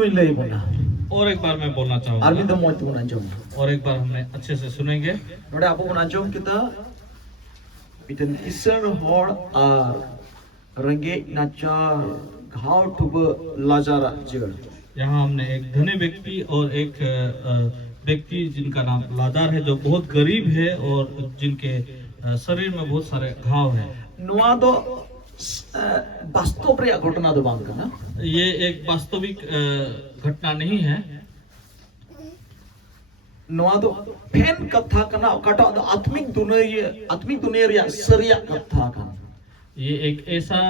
और एक बार मैं बोलना चाहूँगा और एक बार हमने अच्छे से सुनेंगे। यहाँ हमने एक धनी व्यक्ति और एक व्यक्ति जिनका नाम लाजार है, जो बहुत गरीब है और जिनके शरीर में बहुत सारे घाव है। वास्तव घटना दो बांग ना, ये एक वास्तविक घटना नहीं है। फैन कथा कना आत्मिक दुनिया रिया सरिया कथा कना। ये एक ऐसा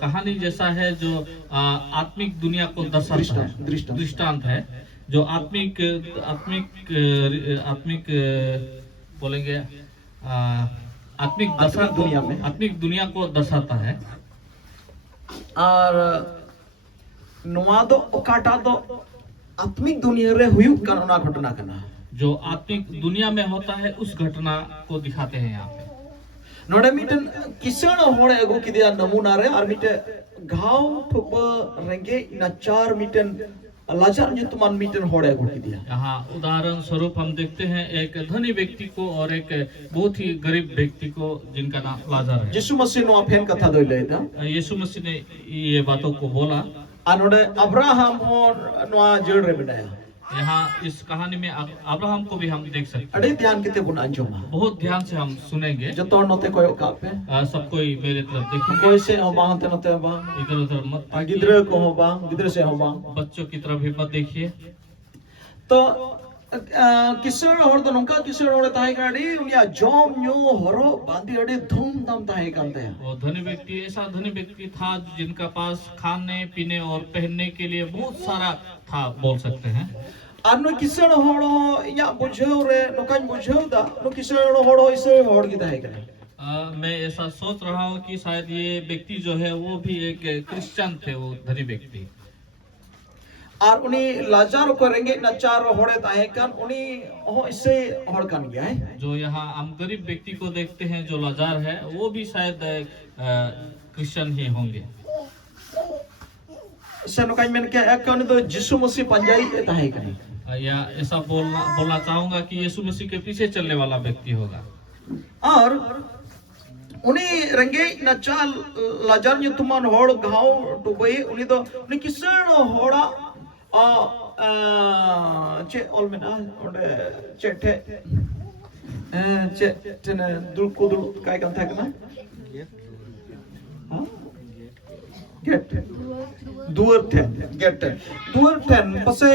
कहानी जैसा है जो आत्मिक दुनिया को दर्शाता है, दृष्टांत है, जो आत्मिक बोलेंगे आत्मिक दुनिया को दर्शाता है। और आत्मिक दुनिया रे हुयुक कानूना घटना कना, जो आत्मिक दुनिया में होता है उस घटना को दिखाते हैं यहाँ पे। नोडे मिटन किसण होड़े अगु किदिया नमूना रे और मिटे घाव ठुब रेंगे नचार मिटन लाचार जुतमान मिटन होड़े अगु किदिया। यहाँ उदाहरण स्वरूप हम देखते हैं एक धनी व्यक्ति को और एक बहुत ही गरीब व्यक्ति को जिनका नाम लाजार है। यीशु मसीह नो फैन कथा दोई लेता, यीशु मसीह ने ये बातों को बोला। अनोडे अब्राहम और नोआ जड़ रे बनाया। यहाँ इस कहानी में अब्राहम को भी हम देख सकते हैं। अड़े ध्यान किते बुना अंजुमा, बहुत ध्यान से हम सुनेंगे। जो तो नोते कोई का पे सब कोई मेरे तरफ देखिए, कोई से हो बांग ते नोते बा, इधर उधर मत, गिदरे को हो बा, गिदरे से हो बा, बच्चों की तरफ भी मत देखिए। तो किसण होड़ तो नोका किसण होड़ ताहे काडी उनिया जोम न्यू हरो बांधी अड़े धूमधाम ताहे कांते हैं। वो धनी व्यक्ति ऐसा धनी व्यक्ति था जिनका पास खाने पीने और पहनने के लिए बहुत सारा था, बोल सकते हैं। अनु किसण होड़ो या बुझेव रे नोकान बुझेव दा नु किसण होड़ो इसे होड़ की ताहे कने। मैं ऐसा सोच रहा हूँ कि शायद ये व्यक्ति जो है वो भी एक क्रिश्चियन थे, वो धनी व्यक्ति। और उनी लाजार को रेंगे नचार होड़े ताहे कान उनी हो इसे होड़ कान गया है। जो यहाँ हम गरीब व्यक्ति को देखते हैं जो लाजार है, वो भी शायद क्रिश्चियन ही होंगे। सनुकान में क्या एक कौन तो यीशु मसीह पंजाई ताहे कने, या ऐसा बोलना चाहूंगा कि यीशु मसीह के पीछे चलने वाला व्यक्ति होगा। और उन्हीं रंगे नचाल लाजार ने तुमान होड़ घाव टुबई उन्हीं तो उन्हीं किसण होड़ा चे ऑल में ना उन्हें चेटे चे ने दुल काय kan था ना गेट दुअर टेन पसे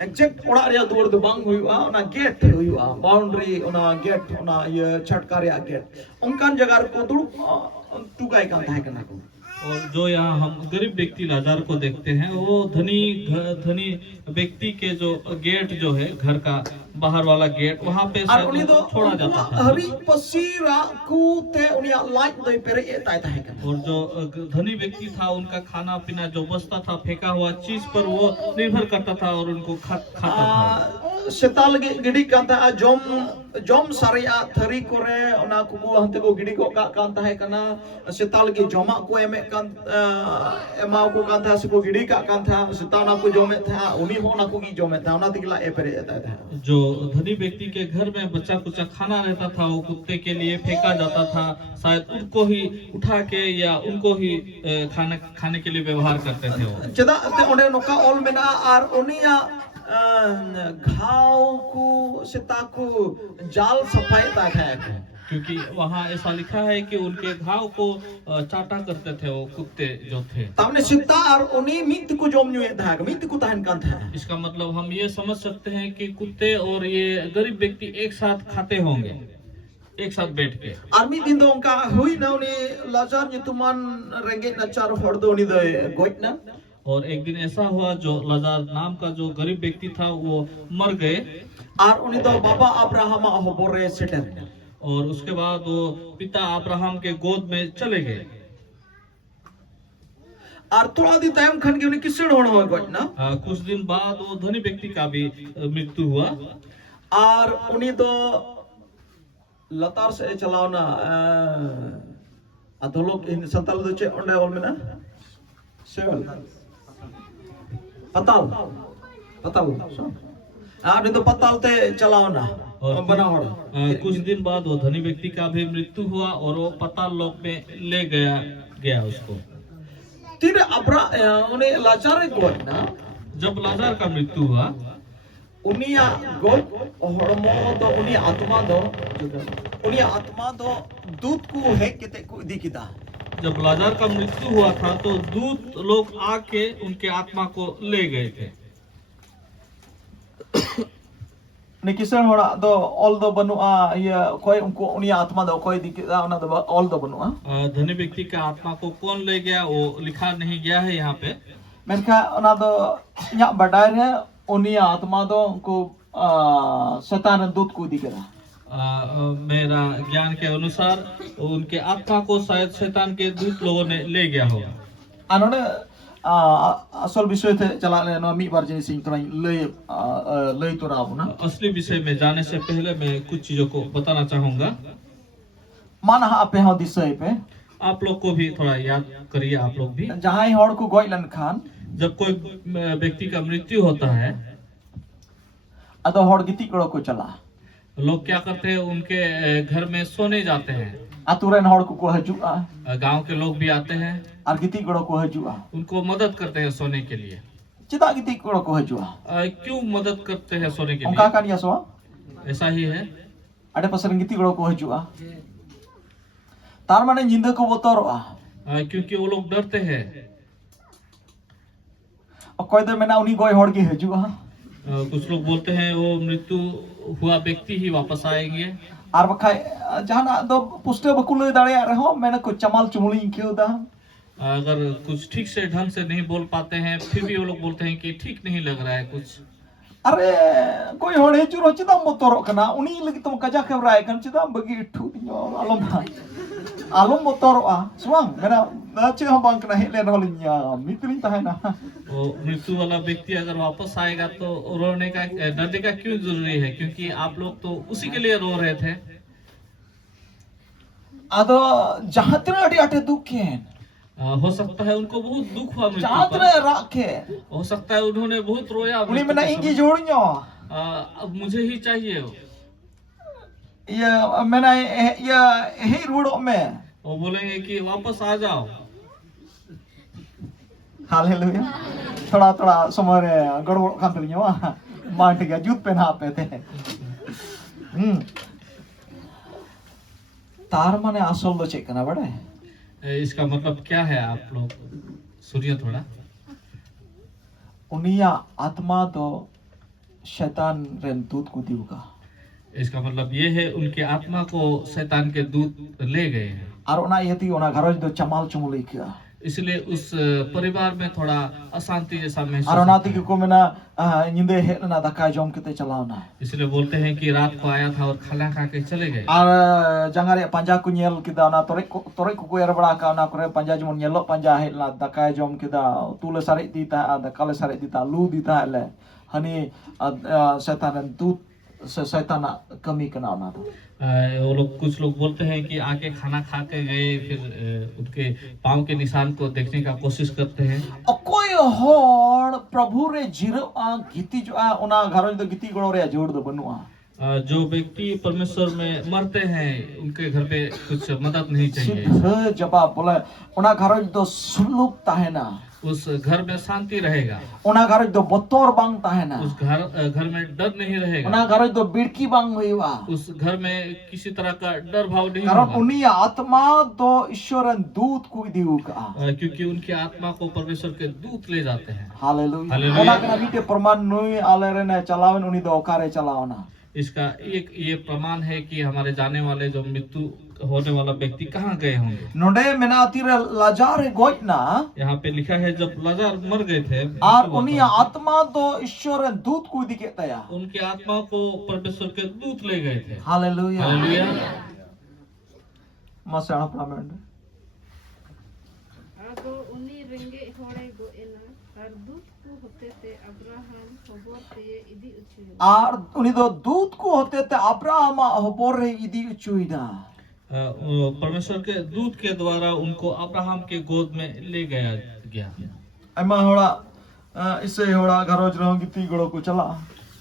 एग्जैक्ट ओड़ा रे दुअर दो बांग हुआ ना गेट हुआ बाउंड्री ना गेट ना ये छटका रे गेट उनकान जगह को दुल टुकाई kan था करना को। और जो यहाँ हम गरीब व्यक्ति लाजार को देखते हैं, वो धनी व्यक्ति के जो गेट जो है घर का बाहर वाला गेट, वहाँ पे छोड़ा जाता था। हरी पसीरा कूते उनिया लाइट दे पेरे ताई ताई का। और जो धनी व्यक्ति था उनका खाना पीना जो बचता था फेंका हुआ चीज पर वो निर्भर करता था और उनको खाता था। सेताल गिडी कांता जोम सारिया थरी कोरे ओना कुबु हंते को गिडी को कांता है कना सेताल के जोमा को एमे कान एमा को कांता से को गिडी का कांता सेताना को जोमे था उनी हो ना को की जोमे था ओना तिगला ए पेरे जाता था। जो धनी व्यक्ति के घर में बच्चा कुचा खाना रहता था वो कुत्ते के लिए फेंका जाता था, शायद उनको ही उठा के या उनको ही खाने के लिए व्यवहार करते थे वो। चदा ते ओने नोका ऑल मेना आर ओनिया घाव को सिताकू जाल सफाई तक है, क्योंकि वहाँ ऐसा लिखा है कि उनके घाव को चाटा करते थे वो कुत्ते जो थे। तामने सिता और उन्हीं मित को जोम न्यू था मित को ताहन कान था। इसका मतलब हम ये समझ सकते हैं कि कुत्ते और ये गरीब व्यक्ति एक साथ खाते होंगे, एक साथ बैठ के। आर्मी दिन दो उनका हुई ना उन्हें लाजार नितुमान रेंगे नचार फोड़ दो उन्हें दो गोइट ना। और एक दिन ऐसा हुआ जो लाजार नाम का जो गरीब व्यक्ति था वो मर गए और उन्हें तो बाबा अब्राहम होबोरे सेटल और उसके बाद वो पिता अब्राहम के गोद में चले गए। और थोड़ा दिन टाइम खन के उन्हें किससे होना हुआ गोइट ना। कुछ दिन बाद वो धनी व्यक्ति का भी मृत्यु हुआ और उन्हें तो लतार से चलाओ ना अधोलोक इन संताल दो चे ओंडे ओल में ना सेवल पताल पताल आप तो पताल ते चलाओ ना और बना हो कुछ दिन बाद वो धनी व्यक्ति का भी मृत्यु हुआ और वो पाताल लोक में ले गया उसको। तीर अपरा उन्हें लाचार गोद ना जब लाजार का मृत्यु हुआ उनिया गोद हड़मो दो उनिया आत्मा दो दूत को है किते को दी किदा। जब लाजार का मृत्यु हुआ था तो दूत लोग आके उनके आत्मा को ले गए थे। ने किसान होड़ा दो ऑल दो बनुआ ये कोई उनको उनिया आत्मा दो कोई दी किदा उना दो ऑल दो बनुआ। धनी व्यक्ति का आत्मा को कौन ले गया वो लिखा नहीं गया है यहाँ पे। मेनका उना दो या बडायर है उनिया आत्मा दो को शैतान दूत को दी किदा। मेरा ज्ञान के अनुसार उनके आत्मा को शायद शैतान के दूत लोगों ने ले गया होगा। अनोने असल विषय थे चला ले नो मी बार जिनिस इन तोरा ले तो राव ना। असली विषय में जाने से पहले मैं कुछ चीजों को बताना चाहूंगा। माना आपे हो दिसय पे आप लोग को भी थोड़ा याद करिए। आप लोग भी जहां हड़ को गोइलन खान जब कोई व्यक्ति का मृत्यु होता है अदो हड़ गिती कड़ो को चला लोग क्या करते हैं उनके घर में सोने जाते हैं। अतुरन हड़ को हजुआ गांव के लोग भी आते हैं और गिती कड़ो को हजुआ उनको मदद करते हैं सोने के लिए। चिदा गिती कड़ो को हजुआ क्यों मदद करते हैं सोने के उनका लिए? कानिया सो ऐसा ही है। अडे पसर गिती कड़ो को हजुआ तार माने जिंदा को बोतरोआ क्योंकि वो लोग डरते हैं। कोई दे मेना उनी गोय हड़ के हजुआ कुछ लोग बोलते हैं वो मृत्यु हुआ व्यक्ति ही वापस आएंगे। और बखाय जहां दो पुष्टे बकुले दाड़े रहो मैंने को चमाल चुमली क्यों दा अगर कुछ ठीक से ढंग से नहीं बोल पाते हैं फिर भी वो लोग बोलते हैं कि ठीक नहीं लग रहा है कुछ। अरे कोई होड़े चुरो चिदा मोतरो कना उनी लगी तुम कजा खबराय कन चिदा बगी ठू आलम मोतरोआ सुवांग मेरा नाचे हम बांक नहीं ले रोलिया मित्री है ना। वो मृत्यु वाला व्यक्ति अगर वापस आएगा तो रोने का डरने का क्यों जरूरी है? क्योंकि आप लोग तो उसी के लिए रो रहे थे। अदो जहां तेरे अड़ी अटे दुखेन हो सकता है उनको बहुत दुख हुआ मृत्यु जहां पर। तेरे राखे हो सकता है उन्होंने बहुत रोया उनी मृत्यु मना के इंगी समय। जोड़ियो अब मुझे ही चाहिए वो। ये मैंने ये ही रूड़ो में वो बोलेंगे कि वापस आ जाओ। हालेलुया थोड़ा थोड़ा समरे गड़बड़ खान लियो मांट गया जूत पहना पे थे। तार माने असल दो चेक करना बड़े इसका मतलब क्या है आप लोग सुनिए थोड़ा। उनिया आत्मा दो शैतान रेन दूत को दिउगा इसका मतलब ये है उनके आत्मा को शैतान के दूत ले गए हैं। और उना यति उना घरज दो चमाल चुमली किया इसलिए उस परिवार में थोड़ा अशांति जैसा महसूस और उना होता ती है। को मेना निंदे हे ना दका जम केते चलावना इसलिए बोलते हैं कि रात को आया था और खाना खा के चले गए। और जंगारे पंजा को नेल किदा ना तोरे को एर बड़ा का ना करे पंजा जमन नेलो पंजा हे ला दका जम किदा तुले सारे दीता दकाले सारे दीता लू दीता ले हनी शैतान दूत शैतान कमी कना ना वो लोग कुछ लोग बोलते हैं कि आके खाना खा के गए फिर उनके पाँव के निशान को देखने का कोशिश करते हैं। कोई होड़ प्रभु रे जीरो गीती जो आ उना घरज दो गीती गड़ो रे जोड़ दो बनुआ जो व्यक्ति परमेश्वर में मरते हैं उनके घर पे कुछ मदद नहीं चाहिए। सीधे जवाब बोले उना घरज दो सुलुकता है ना उस घर में शांति रहेगा। उना घरज दो बतौर बांगता है ना उस घर में डर नहीं रहेगा। उना घरज दो बिड़की बांग हुईवा उस घर में किसी तरह का डर भाव नहीं कारण होगा। उनी आत्मा दो ईश्वरन दूत को दिउका क्योंकि उनकी आत्मा को परमेश्वर के दूत ले जाते हैं। Hallelujah hallelujah. उना कना बीते प्रमाण नुई आले रे ने चलावन उनी दो कारे चलावना इसका एक ये प्रमाण है कि हमारे जाने वाले जो मृत्यु होने वाला व्यक्ति कहाँ गए होंगे। नोडे मेनाती रे लाजार गोइना यहाँ पे लिखा है जब लाजार मर गए थे और उनी आत्मा दो ईश्वर दूत को दिखे तया उनके आत्मा को परमेश्वर के दूत ले गए थे। Hallelujah hallelujah. मसा प्रमाण आगो उनी रेंगे होड़े गोएना और दूत को होते थे अब्राहम खबर ते इदी उछु और उनी दो दूत को होते थे अब्राहम होबर रे इदी उचुइना परमेश्वर के दूत के द्वारा उनको अब्राहम के गोद में ले गया गया। अमा होड़ा इसे होड़ा घरोज रहो गिती गड़ो को चला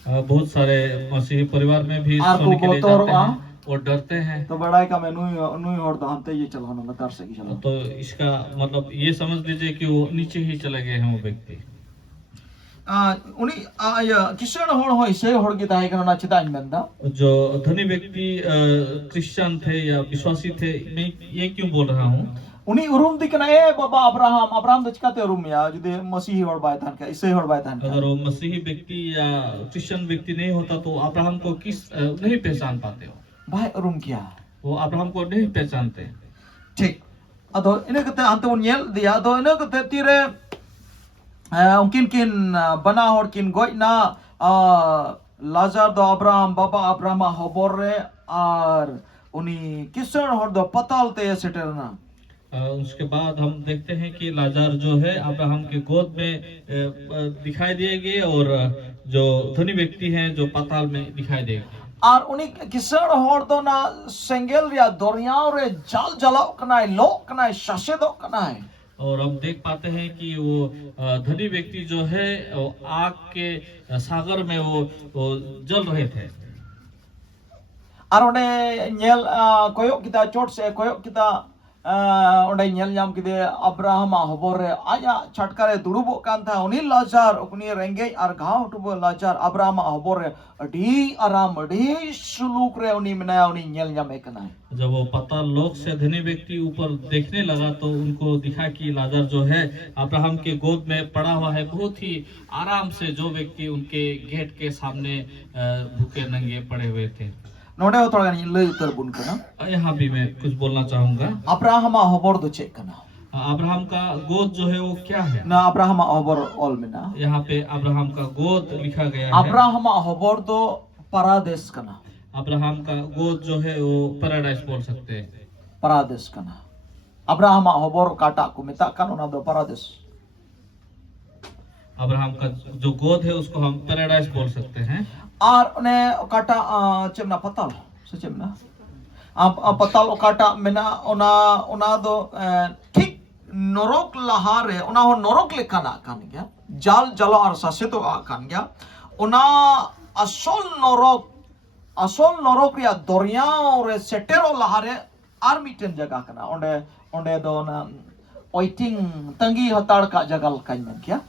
बहुत सारे मसीही परिवार में भी आर सोने को के लिए बोतोर जाते हैं और डरते हैं। तो बड़ाई का मैं नुई होड़ तो हमते ये चलाना लतार से की चला तो इसका मतलब ये समझ लीजिए कि वो नीचे ही चले गए हैं वो व्यक्ति। उनी किसान होड़ हो इसे होड़ की ताई करना चिता इंदा जो धनी व्यक्ति क्रिश्चियन थे या विश्वासी थे, मैं ये क्यों बोल रहा हूँ, उनी उरुम दिखना ए बाबा अब्राहम तो चिकाते उरुम या जुदे मसीही होड़ बाय थान का इसे होड़ बाय थान का अगर वो मसीही व्यक्ति या क्रिश्चियन व्यक्ति नहीं होता तो अब्राहम को किस नहीं पहचान पाते हो, भाई उरुम किया वो अब्राहम को नहीं पहचानते। ठीक अदो इने कते अंत उन येल दिया अदो इने कते तीरे उनकिन किन बना होड़ किन गोई ना लाजार दो अब्राहम बाबा अब्राहम होबोर रे और उनी किसान होड़ दो पताल ते सेटरना। उसके बाद हम देखते हैं कि लाजार जो है अब्राहम के गोद में दिखाई देंगे और जो धनी व्यक्ति हैं जो पाताल में दिखाई देंगे। और उनी किसान होड़ दो ना सेंगेल या दरियाव रे जाल जलाओ कनाय लो कनाय शासे दो कनाय। और हम देख पाते हैं कि वो धनी व्यक्ति जो है वो आग के सागर में वो जल रहे थे। और उन्हें नेल कोयो किता चोट से कोयो किता उन्हें नेल जाम किदे अब्राहम होबोर रे आया छटकारे दुड़ुबो कान था उनी लाजार उनी रेंगे और गांव टुबो लाजार अब्राहम होबोर रे अडी आराम अडी सुलूक रे उनी मनाया उनी नेल जाम एकना। जब वो पाताल लोक से धनी व्यक्ति ऊपर देखने लगा तो उनको दिखा कि लाजार जो है अब्राहम के गोद में पड़ा हुआ है, बहुत ही आराम से जो व्यक्ति उनके गेट के सामने भूखे नंगे पड़े हुए थे। नोडे हो थोड़ा ले उतर बुन करना यहाँ भी मैं कुछ बोलना चाहूंगा। अब्राहम होबोर दो चेक करना अब्राहम का गोद जो है वो क्या है ना अब्राहम होबोर ऑल में ना यहाँ पे अब्राहम का गोद लिखा गया है। अब्राहम होबोर दो परादेश करना अब्राहम का गोद जो है वो पैराडाइज बोल सकते हैं, परादेश करना अब्राहम होबोर काटा को मिता kan उना दो परादेश। अब्राहम का जो गोद है उसको हम पैराडाइज बोल सकते हैं। और उन्हें काटा चेमना पताल से चेमना पताल काटा मेना उना दो ठीक नरक लहारे उना हो नरक लेकाना कान गया जाल जलो और सासे तो कान गया उना असल नरक या दरियाओ रे सेटेरो लहारे आर मिटन जगह कना ओंडे दो ना वेटिंग तंगी हताड़ का जगह कान क्या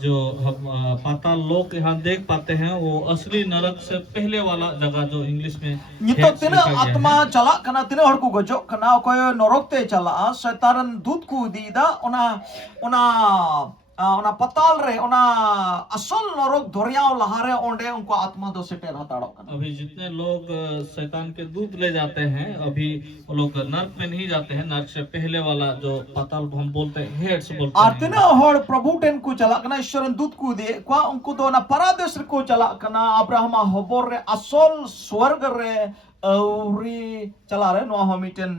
जो हम पाताल लोक यहाँ देख पाते हैं वो असली नरक से पहले वाला जगह जो इंग्लिश में नितो तिना आत्मा चला कना तिना हर को गजो कना कोय नरक ते चला शैतान दूत को दीदा उना पताल रे उना असल नरक दरियाओ लहारे ओंडे उनको आत्मा दो सेटेर हताड़ो कना। अभी जितने लोग शैतान के दूत ले जाते हैं अभी वो लोग नरक में नहीं जाते हैं, नरक से पहले वाला जो पाताल हम बोलते हैं हेड्स बोलते हैं। आर्तिना होड़ प्रभु टेन को चला कना ईश्वर दूत को दे क्वा उनको तो ना परादेश को चला कना अब्राहम होबोर रे असल स्वर्ग रे औरी चला रे नो हमिटन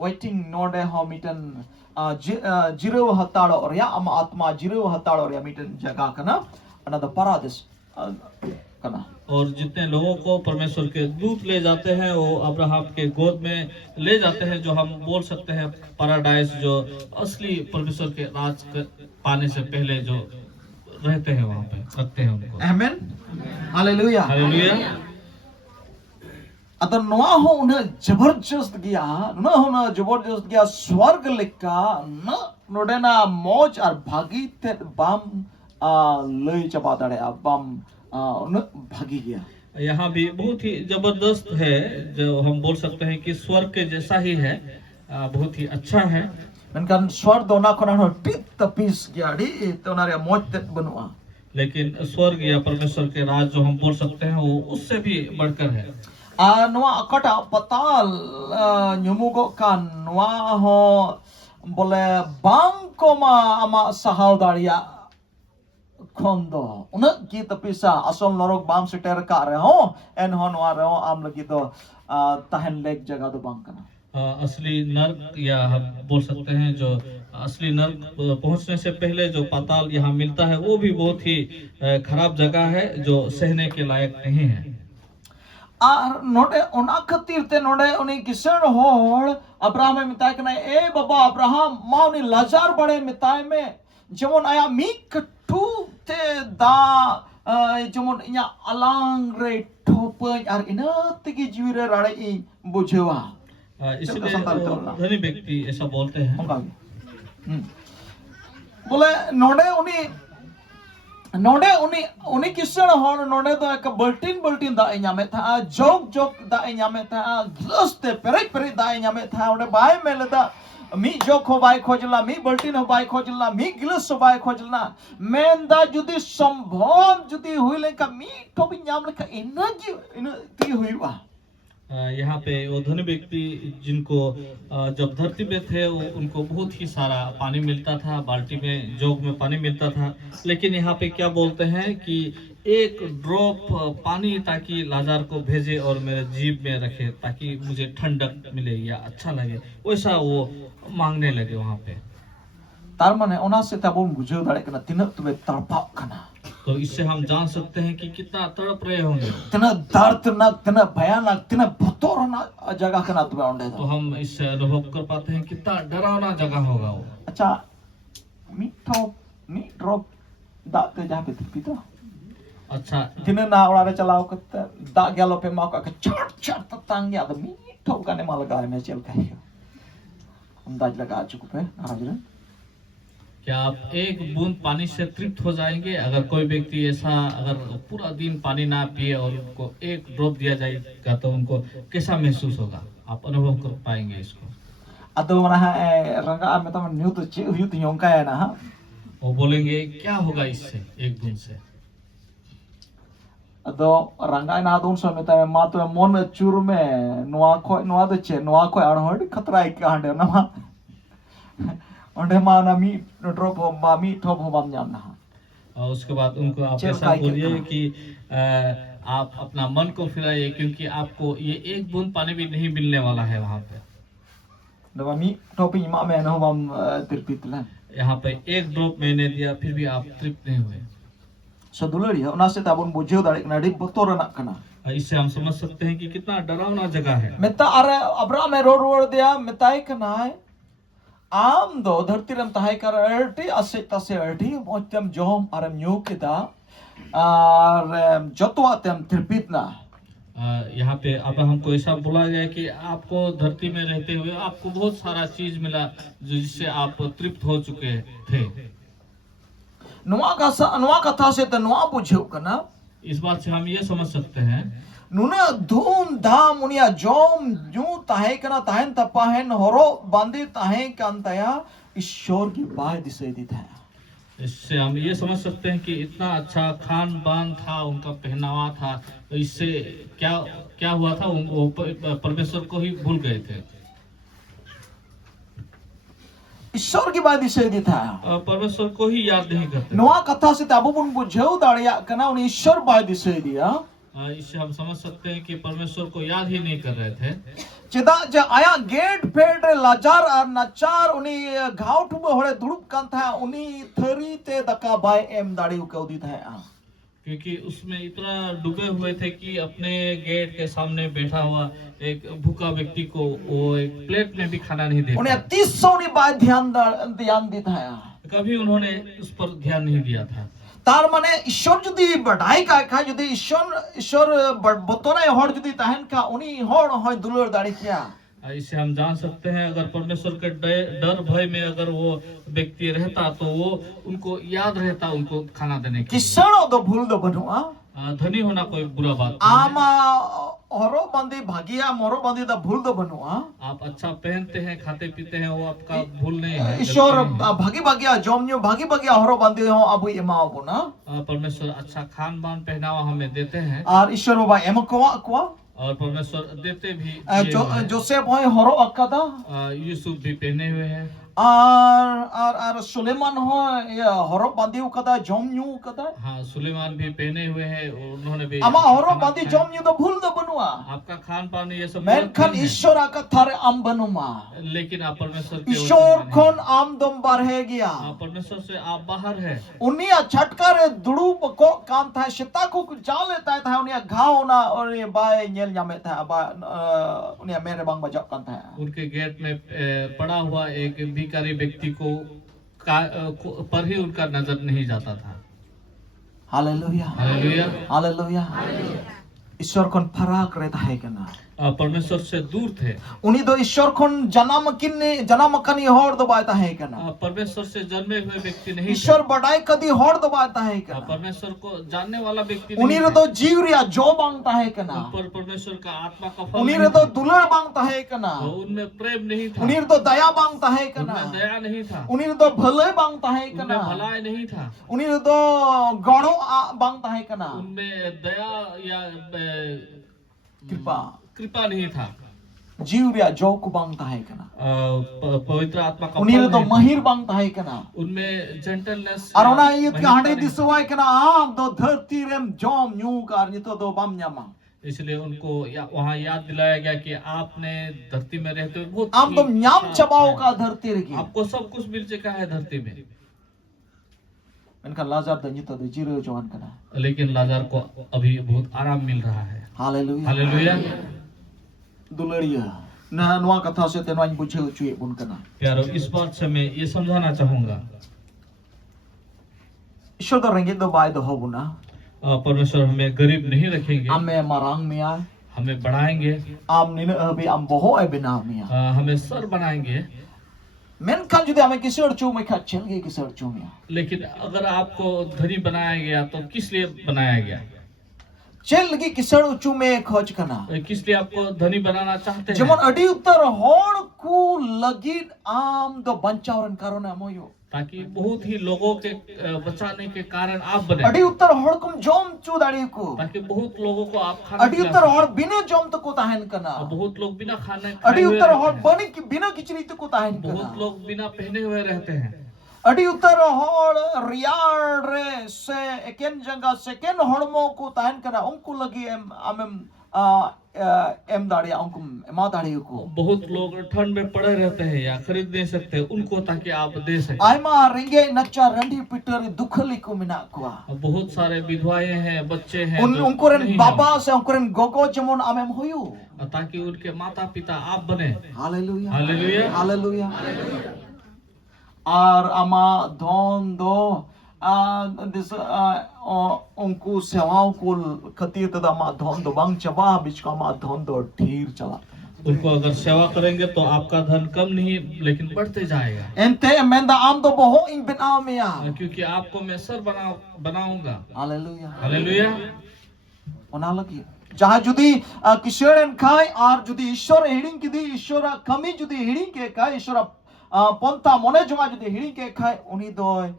वेटिंग नोडे हमिटन जिरो हताड़ो और या अम आत्मा जिरो हताड़ो और या मिटन जगह कना अना द परादेश कना। और जितने लोगों को परमेश्वर के दूत ले जाते हैं वो अब्राहम के गोद में ले जाते हैं, जो हम बोल सकते हैं पैराडाइज, जो असली परमेश्वर के राज पाने से पहले जो रहते हैं वहां पे रखते हैं उनको। Amen hallelujah hallelujah. अतः नवा हो उन्हें जबरदस्त गया स्वर्ग लिखा न नोडेना मौज और भागी ते बाम लई चबा दड़े बाम न भागी गया। यहाँ भी बहुत ही जबरदस्त है, जो हम बोल सकते हैं कि स्वर्ग के जैसा ही है, बहुत ही अच्छा है। मेनकान स्वर्ग दोना कोना टिप तपीस गया डी तो नारे मौज ते बनुआ, लेकिन स्वर्ग या परमेश्वर के राज जो हम बोल सकते हैं वो उससे भी बढ़कर है। नवा अकटा पताल nyumugo kan नवा हो बोले बांको मा अमा सहाव दाड़िया खोंदो उन्हें की तपिसा असल नरक बाम सेटर का रहे हो एन हो नवा रहे हो आम लगी तो तहन लेक जगह तो बांकना। असली नर्क या हम बोल सकते हैं जो असली नर्क पहुंचने से पहले जो पाताल यहाँ मिलता है वो भी बहुत ही खराब जगह है जो सहने के लायक नहीं है। और नोडे उना खतीर ते नोडे उनी किसन होड़ अब्राहम मिताय कना ए बाबा अब्राहम मा उनी लाजार बड़े मिताय में जेमन आया मी कट्टू te da jemon inya alang re topen ar ina tegi jiwi re rare I bujewa इसलिए संताल वो करना। धनी व्यक्ति ऐसा बोलते हैं। बोले नोडे उनी किसान हॉर नोडे तो एक बल्टीन दा इन्यामे था जोक दा इन्यामे था ग्लास ते पेरे दा इन्यामे था उन्हें बाय मेले दा मी जोक हो बाय खोजला मी बल्टीन हो बाय खोजला मी गिलास हो बाय खोजला मैं दा जुदी संभव जुदी हुई लेका मी तो भी न्याम लेका इन ती हुई वा। यहाँ पे वो धनी व्यक्ति जिनको जब धरती में थे उनको बहुत ही सारा पानी मिलता था, बाल्टी में जोग में पानी मिलता था, लेकिन यहाँ पे क्या बोलते हैं कि एक ड्रॉप पानी ताकि लाजार को भेजे और मेरे जीभ में रखे ताकि मुझे ठंडक मिले या अच्छा लगे, वैसा वो मांगने लगे वहाँ पे। तार माने ओना से तबों बुझे दाड़े कना तिनक तुबे तड़पाव कना। तो इससे हम जान सकते हैं कि कितना तड़प रहे होंगे। तना दर्दनाक तना भयानक तना भतोरना जगह कना तुबे ओंडे तो हम इससे अनुभव कर पाते हैं कितना डरावना जगह होगा वो। अच्छा मी ड्रॉप दाते जहाँ पे पीता अच्छा दिन ना उड़ारे चलाओ करते दा गैलो पे माँ का चट तंग याद मी ठोक गाने माल गाय में चल गए अंदाज लगा चुके पे हाजिर। क्या आप एक बूंद पानी से तृप्त हो जाएंगे? अगर कोई व्यक्ति ऐसा अगर पूरा दिन पानी ना पिए और उनको एक ड्रॉप दिया जाएगा तो उनको कैसा महसूस होगा? आप अनुभव कर पाएंगे इसको। अदो मना है रंगा में तो न्यू तो चे हुई तो योंका है ना। वो बोलेंगे क्या होगा इससे एक बूंद से। अदो रंगा ना दोन सौ में तो माँ तो मन चूर में नुआ तो चे नुआ को अड़होड़ खतरा एक हांडे ना माँ उन्हें माना मी ड्रॉप हो मामी टॉप हो माम जाना। और उसके बाद उनको आप ऐसा बोलिए कि आप अपना मन को फिराइए क्योंकि आपको ये एक बूंद पानी भी नहीं मिलने वाला है वहाँ पे। मामी टॉप ही माँ में ना माम तिरपित ला। यहाँ पे एक ड्रॉप मैंने दिया फिर भी आप तृप्त नहीं हुए। सदुलरी है उन्हें से ताबुन बुझे दाड़े कना डिप बतोर ना कना। इससे हम समझ सकते हैं कि कितना डरावना जगह है। मिता अरे अब्रा में रोड दिया मिताई कना है आम दो धरती रम ताहे कर अर्टी असे तसे अर्टी मोचम जोम आरम न्यू किदा और जतवा तम तिरपित ना। यहाँ पे अब्राहम को ऐसा बोला गया कि आपको धरती में रहते हुए आपको बहुत सारा चीज मिला जिससे आप तृप्त हो चुके थे। नुआ कथा से तो नुआ बुझे कना। इस बात से हम ये समझ सकते हैं नुना धूम धाम उनिया जोम जू ताहे कना ताहेन तपाहेन हरो बांधे ताहे कांतया ईश्वर की बाय दिसे दी था। इससे हम ये समझ सकते हैं कि इतना अच्छा खान पान था, उनका पहनावा था, तो इससे क्या हुआ था, वो परमेश्वर को ही भूल गए थे। ईश्वर की बात दिसे दी था, परमेश्वर को ही याद नहीं करते। नुआ कथा से ताबुन बुझेउ दाड़िया कना उन ईश्वर बाय दिसे दिया। इससे हम समझ सकते हैं कि परमेश्वर को याद ही नहीं कर रहे थे। चेदा जे आया गेट फेड रे लाजार और नचार उनी घाव ठुबे होड़े दुड़ुप कान था उनी थरी ते दका बाय एम दाड़ी उकौदी था। क्योंकि उसमें इतना डूबे हुए थे कि अपने गेट के सामने बैठा हुआ एक भूखा व्यक्ति को वो एक प्लेट में भी खाना नहीं देखा। उन्हें 300 नी बात ध्यान दी था। कभी उन्होंने उस पर ध्यान नहीं दिया था। तार माने ईश्वर जुदी बढ़ाई का खा जुदी ईश्वर बतोरे हर जुदी ताहन का उनी हर होय दुलर दाड़ी किया। इससे हम जान सकते हैं अगर परमेश्वर के डर भय में अगर वो व्यक्ति रहता तो वो उनको याद रहता उनको खाना देने की। किसनो दो भूल दो बनुआ धनी होना कोई बुरा बात आमा हरो बंदी भागिया मोरो बंदी दा भूल दो बनुआ। आप अच्छा पहनते हैं खाते पीते हैं वो आपका भूल नहीं है। ईश्वर भागी भागिया जोमन्यो भागी भागिया हरो बंदी हो अब ये माओ बुना। परमेश्वर अच्छा खान पान पहनावा हमें देते हैं और ईश्वर बाबा एम को और परमेश्वर देते भी। जोसेफ होय हरो अक्कादा यूसुफ भी पहने हुए हैं और सुलेमान हो ये हरो बंदी कदा जोमन्यो कदा। हाँ सुलेमान भी पहने हुए हैं उन्होंने भी। अमा हरो बंदी जोमन्यो तो भूल दो बनुआ। आपका खान पान ये सब मैं खन ईश्वर का थारे आम बनुमा। लेकिन आप परमेश्वर ईश्वर खोन आम दम बारहे गया। परमेश्वर से आप बाहर है। उन्हीं छटकर दुड़ूप को काम था शिता को जा लेता था उन्हीं घाव ना और ये बाय नेल जामे था बा उन्हीं मेरे बांग बजाव कान था। उनके गेट में पड़ा हुआ एक भिखारी व्यक्ति को पर ही उनका नजर नहीं जाता था। Hallelujah. हालेलुया। Hallelujah. ईश्वर kon farak re tahe kana. परमेश्वर से दूर थे। Uni do Ishwar kon janam kani hor do bai tahe kana. परमेश्वर से जन्मे हुए व्यक्ति नहीं थे। ईश्वर badai kadi hor do bai tahe kana. परमेश्वर को जानने वाला व्यक्ति Uni नहीं do थे। jiw ria jo bang tahe उन kana. पर परमेश्वर का आत्मा का फल Uni नहीं do था। dular bang tahe kana. उनमें प्रेम नहीं था। Uni do daya bang tahe उनमें kana. दया नहीं था। Uni do bhalai bang tahe उनमें kana. भलाई नहीं था। Uni do godo bang tahe kana. उनमें दया या कृपा नहीं था। Jiw ria jo ku bang tahe kana. पवित्र आत्मा का Uni फल do नहीं था। mahir bang tahe kana. उनमें gentleness Arona iyut ka hande diswai kana am do dharti rem jom nyu kar nito do bam nyama. इसलिए उनको वहाँ याद दिलाया गया कि आपने धरती में रहते हुए बहुत Am do ही nyam अच्छा chabao है। ka dharti regi. आपको सब कुछ मिल चुका है धरती में, Menkan Lazar do nito do jiro joan kana. लेकिन लाजार को अभी बहुत आराम मिल रहा है। Hallelujah. Hallelujah. Dularia. Na nuwa katha se tenwa bujhe chui bun kana. प्यारो, इस बात से मैं ये समझाना चाहूंगा, Ishwar do rengit do bai do hobuna. परमेश्वर हमें गरीब नहीं रखेंगे, Ame marang mia. हमें बढ़ाएंगे, Am nina abi am boho e bina mia. हमें सर बनाएंगे। Menkan judi ame kisar chu me khat chelge kisar chu mia. लेकिन अगर आपको धनी बनाया गया तो किस लिए बनाया गया? Chel lagi kisar chu me khoj kana. किस लिए आपको धनी बनाना चाहते हैं? Jemon adi uttar hor ku lagid am do banchauran karona moyo. ताकि बहुत ही लोगों के बचाने के कारण आप बने, Adi uttar hor kum jom chu dari ku. ताकि बहुत लोगों को आप खाना Adi खिला uttar सकें। hor bina jom to ko tahen और kana. बहुत लोग बिना खाने खाए Adi हुए uttar रहते hor हैं। bani ki bina kichri to ko tahen बहुत kana. लोग बिना पहने हुए रहते हैं। Adi uttar hor riyar re se eken janga second hormo ko tahen kana. Unku lagi em dari unku ema dari ku. बहुत लोग ठंड में पड़े रहते हैं या खरीद नहीं सकते उनको, ताकि आप दे सकें। Aima ringe nacha randi pitari dukhali ku mina kuwa. और बहुत सारे विधवाएं हैं, बच्चे हैं जो Unkuren नहीं baba se unkuren gogo jemon amem huyu. हैं, ताकि उनके माता पिता आप बने। Hallelujah. Hallelujah. Hallelujah. Ar ama don do this unku sewao ko khatir tada ma don do bang chaba bich ka ma don do dhir chala. उनको अगर सेवा करेंगे तो आपका धन कम नहीं लेकिन बढ़ते जाएगा, Ente menda am do boho in ben amia. क्योंकि आपको मैं सर बनाऊंगा। Hallelujah. Hallelujah. Ona lagi. Jaha judi kishoren khai ar judi ishwar hiring kidi ishwara kami judi hiring ke khai ishwara ponta mone jonga judi hiring ke khai uni doy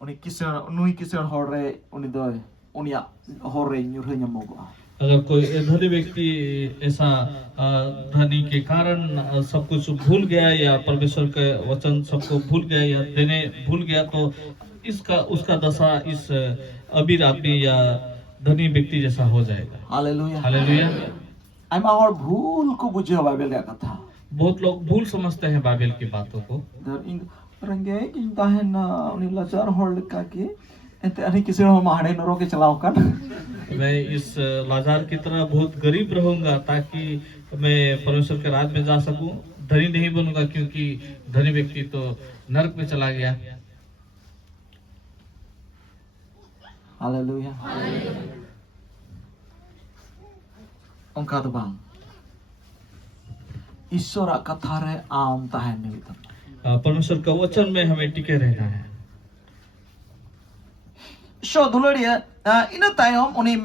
uni kisar horre uni doy unia horre nyurhe nyamogo. अगर कोई धनी व्यक्ति ऐसा धनी के कारण सब कुछ भूल गया या परमेश्वर के वचन सबको भूल गया या देने भूल गया, तो इसका उसका दशा इस अमीर आदमी या धनी व्यक्ति जैसा हो जाएगा। Hallelujah. Hallelujah. Aima hor bhul ko bujhe Bible ya katha. बहुत लोग भूल समझते हैं बाइबल की बातों को। Dar ing renge king tahen uni lazar hor ka ke ente ani kisar ho mahane noro ke chalao kan. मैं इस लाजार की तरह बहुत गरीब रहूंगा ताकि मैं परमेश्वर के राज में जा सकूं, धनी नहीं बनूंगा क्योंकि धनी व्यक्ति तो नरक में चला गया। Hallelujah. Ongka do bang. Ishwara kathare am tahen nivitam. परमेश्वर का वचन में हमें टिके रहना है। So duluria ina tayom uni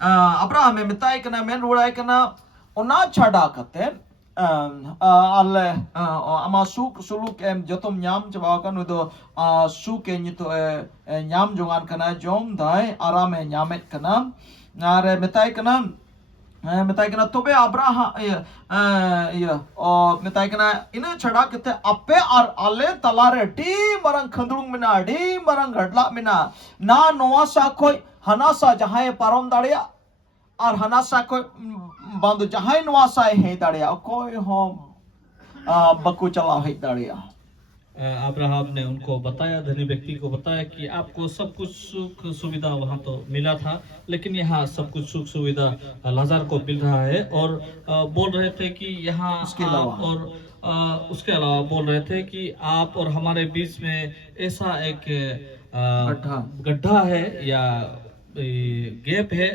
Abraham e metai kana men rurai kana ona chada kate alle ama suluk em jotom nyam chawa kan udo suk e nyito nyam jongan kana jom dai aram e nyamet kana are metai kana tobe Abraham metai kana ina chada kate ape ar alle talare di marang khandrung mina di marang gadla mina na noasa koi hanasa jahaye parom daria ar hanasa koi bandu jahaye noasa he daria koi ho baku chala he daria. Abraham ने उनको बताया, धनी व्यक्ति को बताया कि आपको सब कुछ सुख सुविधा वहाँ तो मिला था, लेकिन यहाँ सब कुछ सुख सुविधा लाजार को मिल रहा है। और बोल रहे थे कि यहाँ आप और उसके अलावा बोल रहे थे कि आप और हमारे बीच में ऐसा एक गड्ढा। गड्ढा है या गैप है।